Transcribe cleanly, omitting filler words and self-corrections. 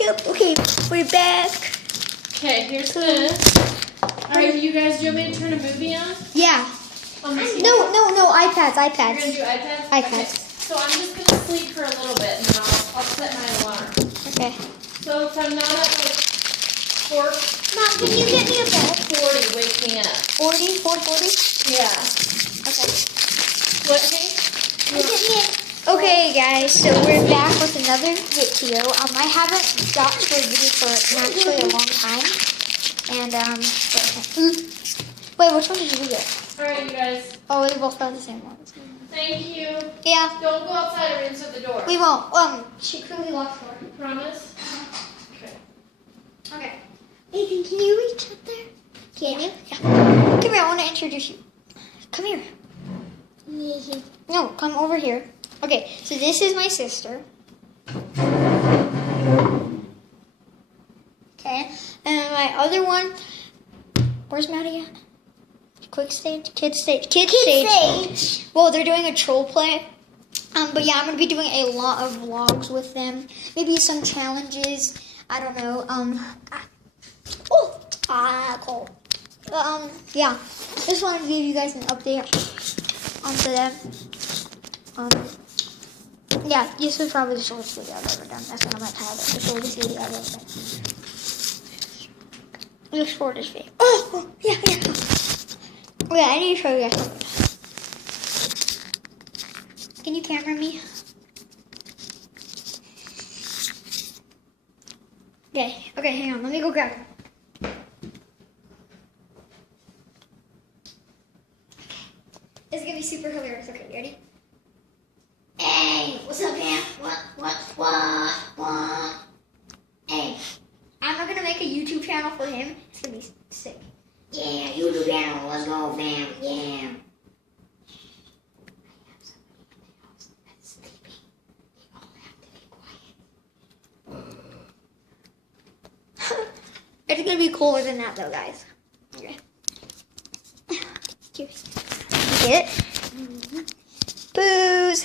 up? Okay, we're back. Okay, here's this. Alright, you guys, do you want me to turn a movie on? Yeah. On the TV? No, iPads. You're going to do iPads? iPads. Okay. So I'm just going to sleep for a little bit and then I'll set my alarm. Okay. So if I'm not at like 4, Mom, can you get me a ball? 40, wake me up. 4:40? Yeah. Okay. What, Hank? Okay, guys, so we're back with another video. I haven't got to a video for actually a long time. And, wait, which one did you get? Alright, you guys. Oh, we both got the same one. Thank you. Yeah. Don't go outside or inside the door. We won't. She clearly locked the door. Promise? Okay. Okay. Ethan, can you reach up there? Can you? Yeah. Come here, I want to introduce you. Come here. No, come over here. Okay, so this is my sister. Okay, and my other one, where's Maddie at? Quick stage? Kid stage. Kid stage. Well, they're doing a troll play. But yeah, I'm going to be doing a lot of vlogs with them. Maybe some challenges. I don't know. Cool. Yeah. Just wanted to give you guys an update onto them. Yeah, this was probably the shortest video I've ever done. That's what I'm going to title it. The shortest video I've ever done. The shortest video. Oh, yeah. Okay, I need to show you guys something. Can you camera me? Okay, hang on. Let me go grab it. This is going to be super hilarious. Okay, you ready? Hey, what's up, man? What? Hey, I'm not going to make a YouTube channel for him. It's going to be sick. Yeah, YouTube channel. Let's go, fam. Yeah. It's gonna be cooler than that, though, guys. Okay. Get it? Booze.